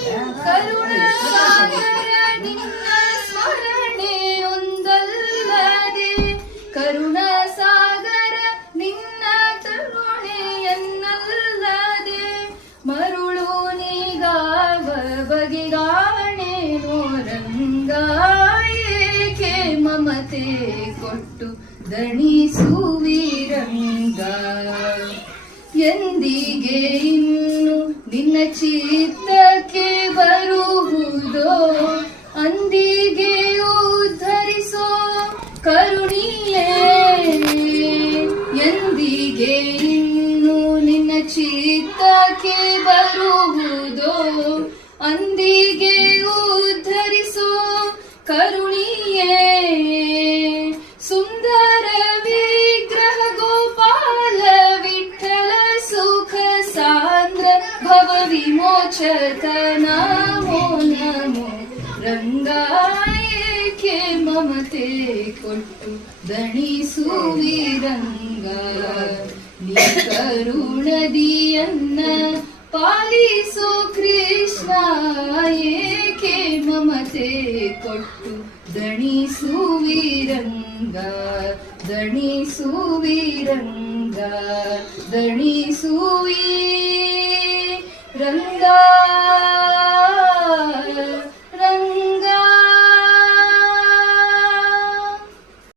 ಕರುಣ ಸಾಗರ ನಿನ್ನ ಸ್ಮರಣೆ ಒಂದಲ್ಲದೆ ಕರುಣ ಸಾಗರ ನಿನ್ನ ಕರುಣೆಯನ್ನಲ್ಲದೆ ಮರುಳು ನೀಗಾವ ಬಗೆಗಾಣೇನೋ ರಂಗ ಏಕೆ ಮಮತೆ ಕೊಟ್ಟು ದಣಿಸುವಿರಂಗ ಎಂದಿಗೆ ಇನ್ನು ನಿನ್ನ ಚಿತ್ತಕ್ಕೆ ಬರುವುದೋ ಅಂದಿಗೆ ಉದ್ಧರಿಸೋ ಕರುಣಿಯೇ ಎಂದಿಗೆ ಇನ್ನು ನಿನ್ನ ಚಿತ್ತಕ್ಕೆ ಬರುವುದೋ ಅಂದಿಗೆ ಉದ್ಧರಿಸೋ ಕರುಣಿಯೇ ಸುಂದರ ವಿಗ್ರಹ ಗೋಪಾಲ ವಿಠಲ ಸುಖ ಸಾಂದ್ರ ಭವ ವಿಮೋಚಕ ನಮೋ ನಮೋ ರಂಗಾಯಕ್ಕೆ ಮಮತೆ ಕೊಟ್ಟು ದಣಿಸುವಿರಂಗ ನೀ ಕರುಣದಿಯನ್ನ ಪಾಲಿಸೋ ಕೃಷ್ಣ ಏಕೆ ಮಮತೆ ಕೊಟ್ಟು ದಣಿಸುವಿರಂಗ ದಣಿಸುವಿರಂಗ ದಣಿಸುವಿ ರಂಗ